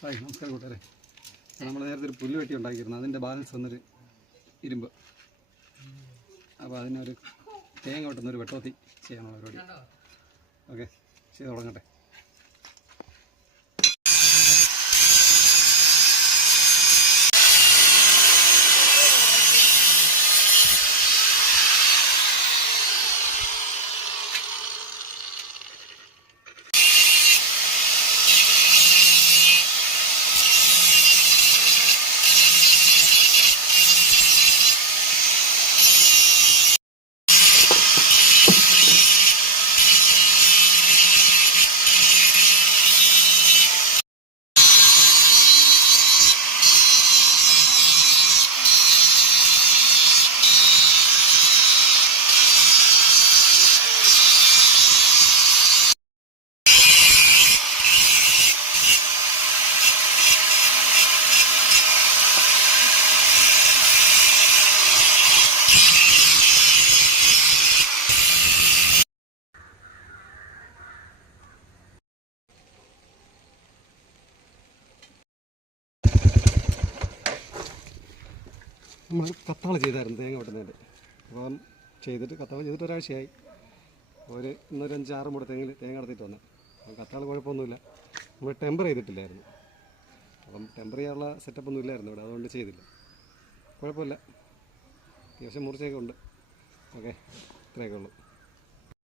Hi, നമസ്കാരം കൂട്ടുകാരെ. നമ്മൾ നേരത്തെ ഒരു പുല്ല് വെട്ടി ഉണ്ടാക്കിയിരുന്നു, അതിൻ്റെ ബാലൻസ് വന്നൊരു ഇരുമ്പ്. അപ്പോൾ അതിനൊരു തേങ്ങ വെട്ടുന്നൊരു വെട്ടോത്തി ചെയ്യാനുള്ള പരിപാടി. ഓക്കെ, ചെയ്ത് തുടങ്ങട്ടെ. നമ്മൾ കത്താള ചെയ്തായിരുന്നു തേങ്ങ വെട്ടുന്നതിൻ്റെ. അപ്പം കത്താള ചെയ്തിട്ട് ഒരാഴ്ചയായി. ഇന്നൊരു 5-6 മൂട് തേങ്ങ നടത്തിയിട്ട് വന്നത്. അപ്പം കത്താള കുഴപ്പമൊന്നുമില്ല. നമ്മൾ ടെമ്പർ ചെയ്തിട്ടില്ലായിരുന്നു. അപ്പം ടെമ്പർ ചെയ്യാനുള്ള സെറ്റപ്പൊന്നും ഇല്ലായിരുന്നു ഇവിടെ, അതുകൊണ്ട് ചെയ്തില്ല. കുഴപ്പമില്ല, അത്യാവശ്യം മൂർച്ചയൊക്കെ ഉണ്ട്. ഓക്കെ, ഇത്രയൊക്കെ ഉള്ളൂ.